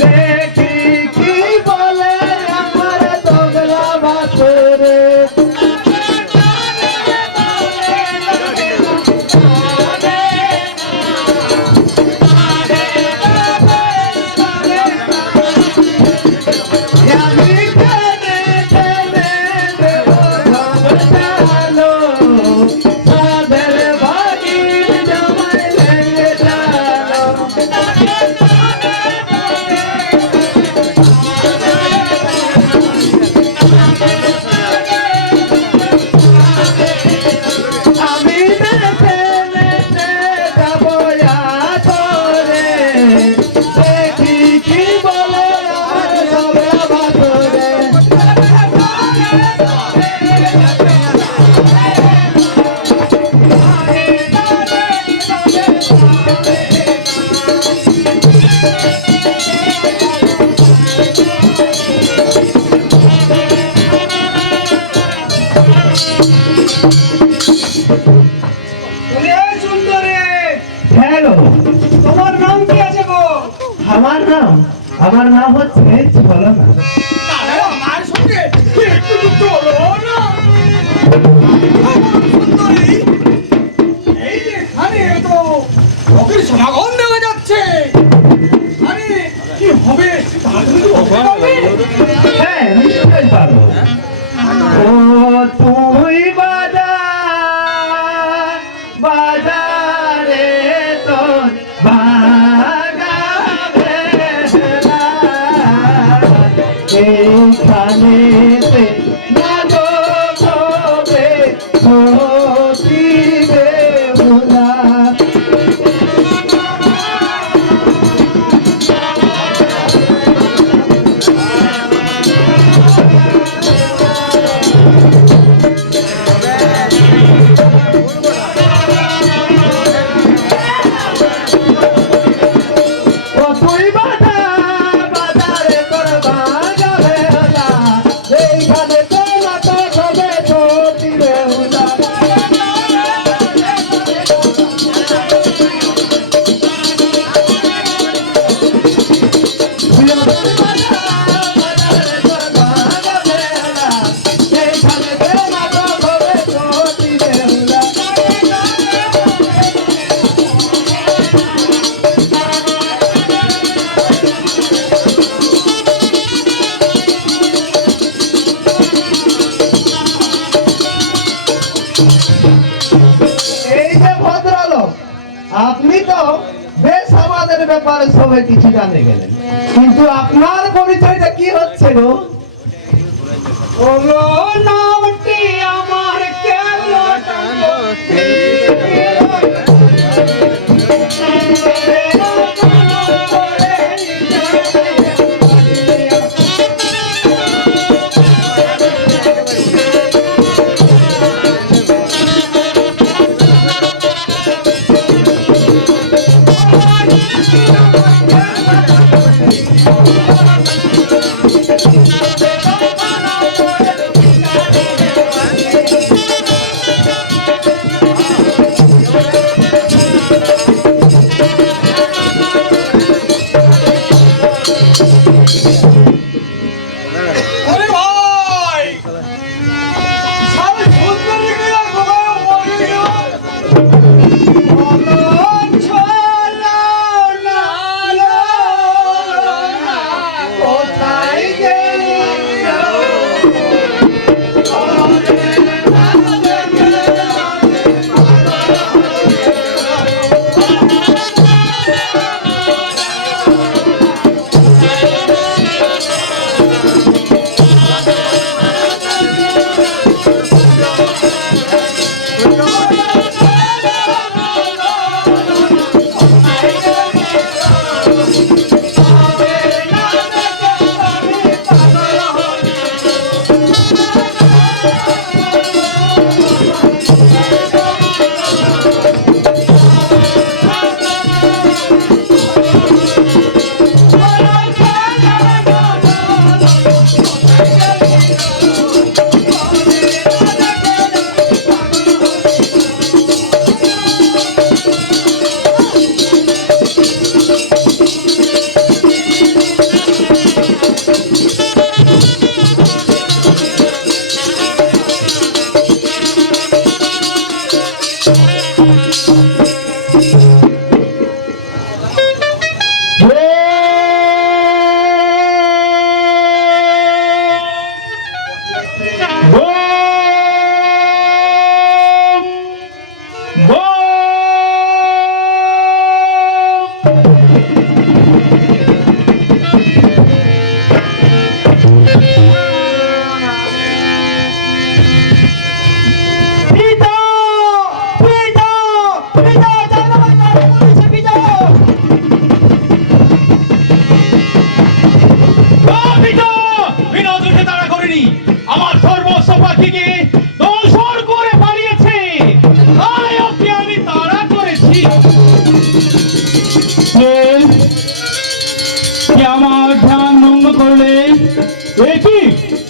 দেখি কি বলে আমার তোমরা বাছরে আমার নাম হচ্ছে ছলনা। আমার সঙ্গে একটু চলো না। এই যে এখানে তো লোকের সমাগম দেখা যাচ্ছে, আরে কি হবে হ্যাঁ নিশ্চয়ই পারবো। ও তুই বাজার বাজারে তো এইখানে আপনি তো বেশ আমাদের ব্যাপারে সবাই কিছু জানে গেলেন, কিন্তু আপনার পরিচয়টা কি হচ্ছে গো? নামটি আমার কি আমার ধ্যান ভঙ্গ করলে? এ কি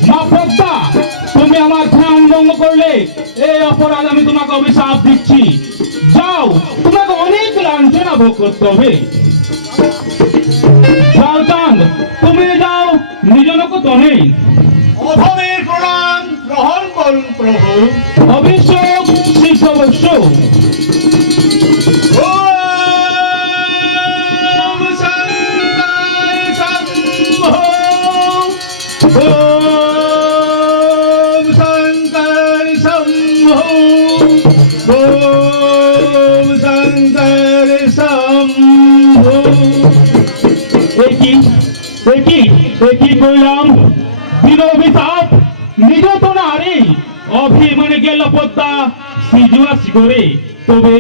মা প্রজ্ঞা, তুমি আমার ধ্যান ভঙ্গ করলে, এই অপরাধ আমি তোমাকে অভিশাপ দিচ্ছি। যাও, তোমাকে অনেক লাঞ্ছনা ভোগ করতে হবে। যাও চাঁদ, তুমি যাও, নিজ লোক তো নেই। অধমের প্রণাম গ্রহণ করুন প্রভু। অভিষেক সিদ্ধ অবশ্য। ওম শঙ্কর শম্ভো, ওম শঙ্কর শম্ভো, ওম শঙ্কর শম্ভো। একই কইলাম, দিল অভিশাপ, নিজ তো না রে, অভিমানে গেল পদ্মা সিজুয়াসি করে। তবে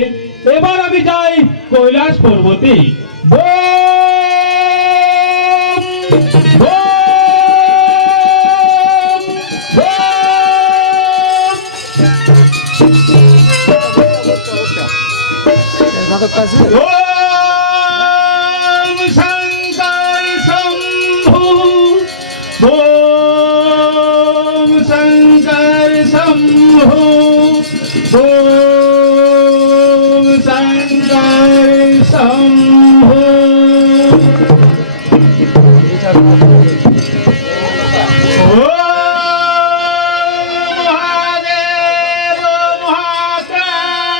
এবার আমি যাই কৈলাস পর্বতে। বোম! বোম! বোম! ওম শঙ্কর শম্ভু, ওম শঙ্কর শম্ভু, ওম শঙ্কর শম্ভু। মহাদেব মহাপ্রাণ,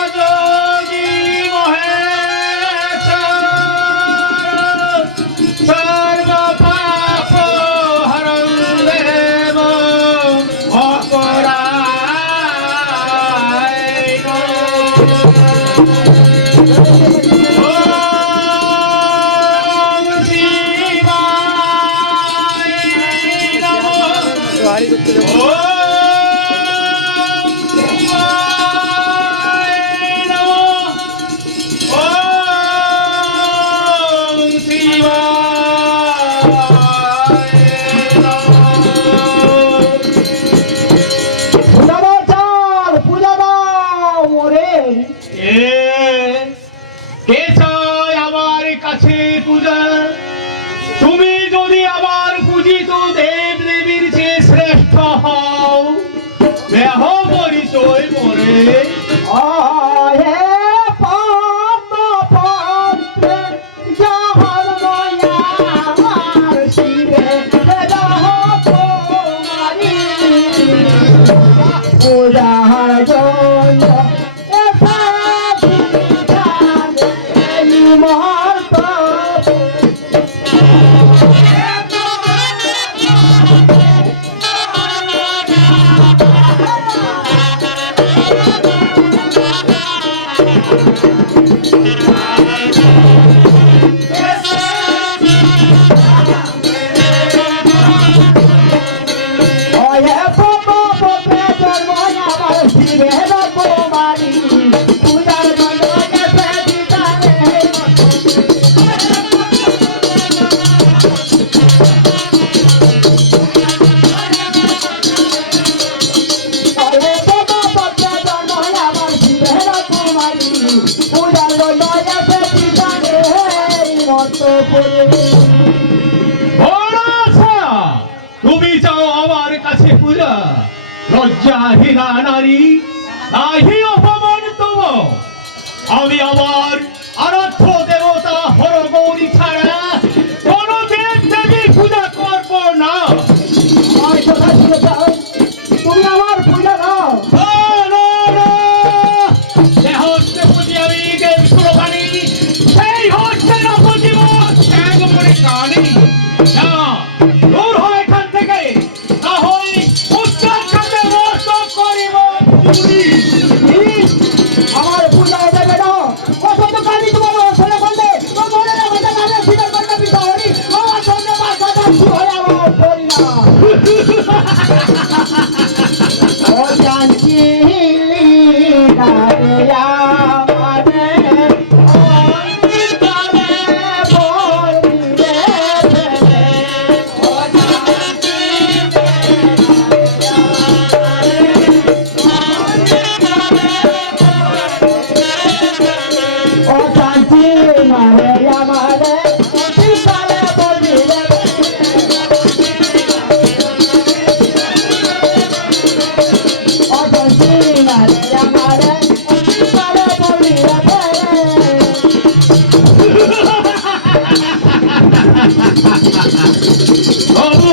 মহাযোগী মহেশ্বর, সর্বপাপ হরং দেব অপরায়ণ। ওম শিবায় নমঃ। ওম শিবায় নমঃ। ওম শিবায় নমঃ। পূজা দাও চাল, পূজা দাও মোরে। এ কে চায় আমার কাছে পূজা? তুমি যদি আমার পূজিত দেব দেবীর চেয়ে শ্রেষ্ঠ হও, দেহ পরিচয় মোরে। আহে পদ্ম পত্রে যাহার মায়া আমার শিরে দেহ তোমারি। পূজার জন্য এসেছি জানে এই মুহূর্ত। ওহে পদ্ম পত্রে জন্ম আমার শিরে তোমারি। পূজার জন্য এসেছি জানে এই ওহে পদ্ম পত্রে জন্ম আমার শিরে তোমারি। পূজার জন্য এসেছি জানে এই মর্তপুরে। ভরসা, তুমি চাও আমার কাছে পূজা? লজ্জাহীনা নারী, নাহি অপমান তব। আমি আমার আরাধ্য দেবতা হরগৌরী ছাড়া কোন দেব দেবী পূজা করব না। আমার কথা শুনে যাও, তুমি আমার পূজা দাও। না, না, না। যে হস্তে পুজি আমি দেব সুরবাণী, সেই হস্তে না পুজিব ত্যাগ করে কানি। না, দূর হয় এখান থেকে, না হয় উত্তর খাতে মস্তক করিব পুরি। আমার পূজা দেবে না, অসত কাজ মারে আমারে অতিকালে বলিলে অজন্তি মারে আমারে অতিকালে বলিলে তবু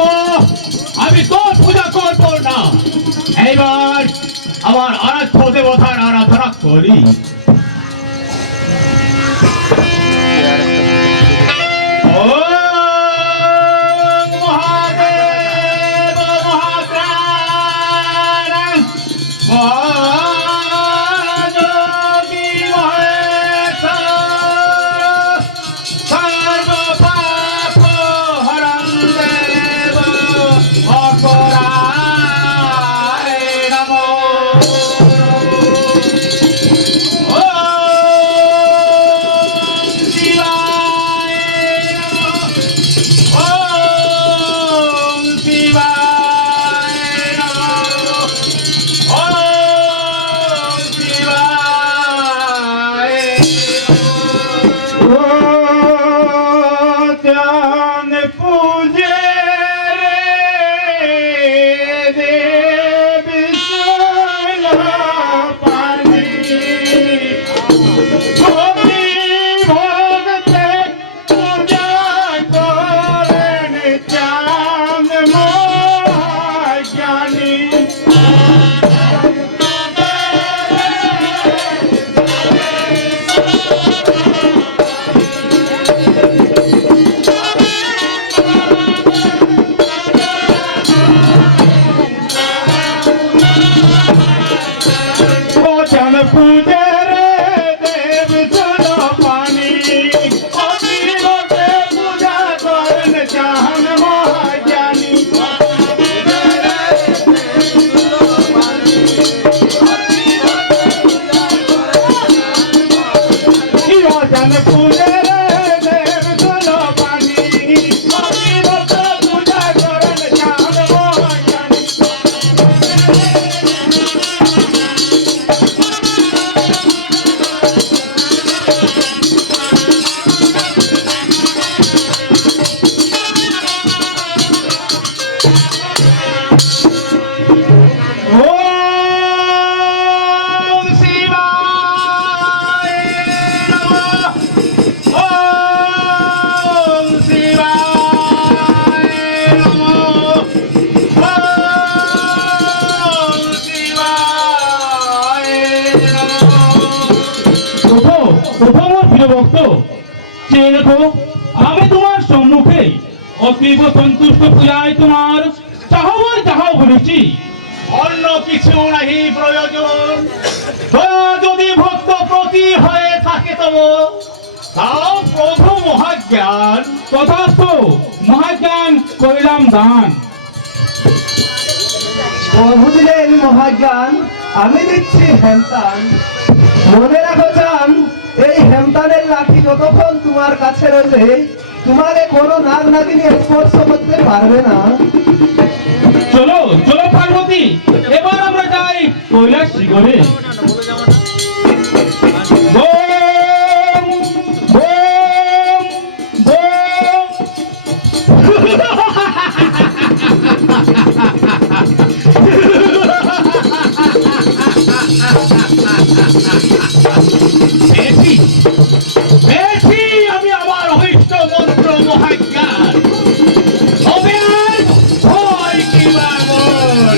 আমি তোর পূজা করব না। এইবার আমার আরাধ্য দেবতার আরাধনা করি। ওম মহাদেব মহাপ্রাণ মহাযোগী মহেশ্বর সর্ব পাপ হরং দেব অপরায় নমো। ওম শিবায় নমঃ। ওম শিবায় নমঃ। ওম শিবায় নমঃ। ध्यान पूजे देव पानी गोपी भगते पूजा करें चांद ज्ञानी भजन पूजे रे देव सुनो पानी गोपी भगते पूजा करें चांद महाज्ञानी भजन पूजे रे देव सुनो पानी गोपी भगते पूजा करें चांद महाज्ञानी ओम शिवाय नमः। ओम शिवाय नमः। ओम शिवाय नमः। ওঠো ওঠো আমার প্রিয় ভক্ত, চেয়ে দেখো আমি তোমার সম্মুখে অতীব সন্তুষ্ট পূজায় তোমার চাহবার চাহাও বলেছি। অন্য কিছু নাহি প্রয়োজন। তো যদি ভক্ত প্রতি হয়ে থাকে তব তাও প্রভু মহাজ্ঞান। তথাস্থ মহাজ্ঞান করিলাম দান। প্রভু দিলেন মহাজ্ঞান, আমি দিচ্ছি হেমতান। মনে রাখো চান, এই হেমতানের লাঠি যতক্ষণ তোমার কাছে রয়েছে তোমাকে কোনো নাগ নাগিনী স্পর্শ করতে পারবে না। চলো চলো পার্বতী, এবার আমরা যাই কৈলাস শিখরে। Bomb, bomb, bomb. পেয়েছি পেয়েছি আমি আমার অভিষ্ট মন্ত্র মহাজ্ঞান। তবে আর ভয় কি বা মোর?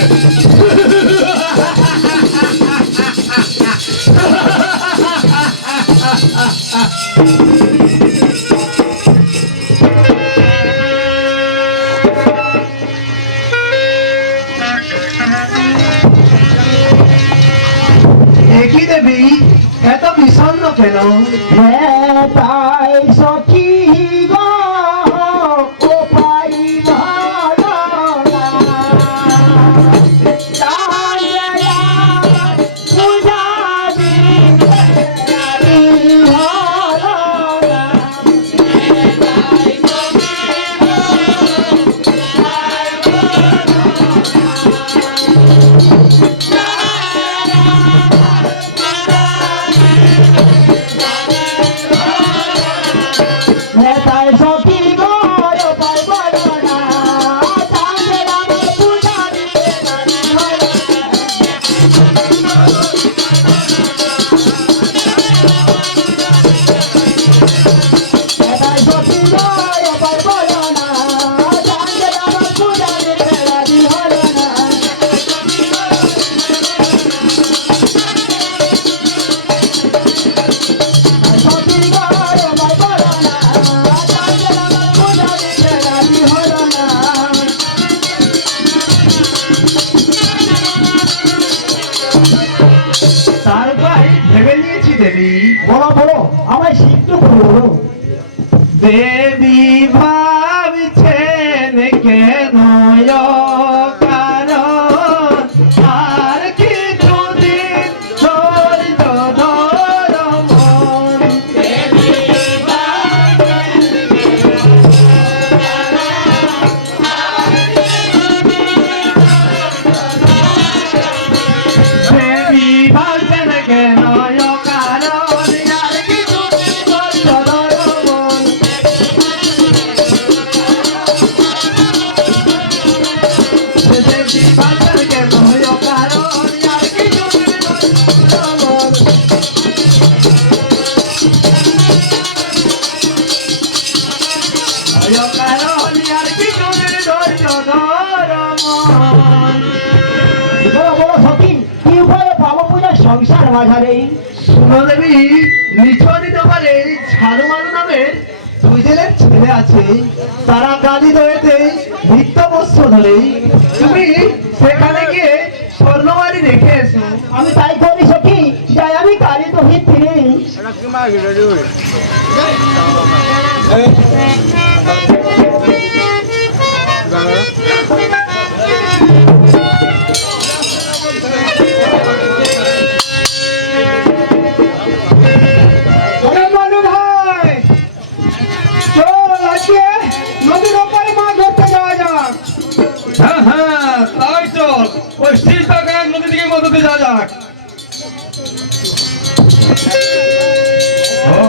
একই দেবী এত বিষণ্ণ কেন? তাই সখী গো ও পাই ভালো না। তাই আমার পূজা দিতে ভালো না। দেবী ভাবছেন কেন কারণ আর কিছুদিন ধৈর্য ধর মন। দেবী ভাবছেন কেন কারণ আর কিছুদিন ধৈর্য ধর মন। দেবী ভাবছেন কেন কারণ আর কিছুদিন ধৈর্য ধর মন। কারণ আর কিছুদিন ধৈর্য ধর মন। বলো বলো সখী, কি উপায়ে পাবো পূজার সংসার বাজারে? সুরদেবী নিছনি দোকানে ঝাড়ুমারু নামের দুই জেলের ছেলে আছে, তারা গালি দয়েতে ভিত্তবস্ত্র ধরে, তুমি সেখানে গিয়ে স্বর্ণবাড়ি রেখে এসো। আমি তাই করি সখী, যাই আমি কালী তো ফিরে। ওরে মানু ভাই, চল আজকে নদীর ওপারে মাছ ধরতে যাওয়া যাক। হ্যাঁ হ্যাঁ, তাই চল, ওই শীতকাল নদী থেকে মধ্যে যাওয়া যাক। ও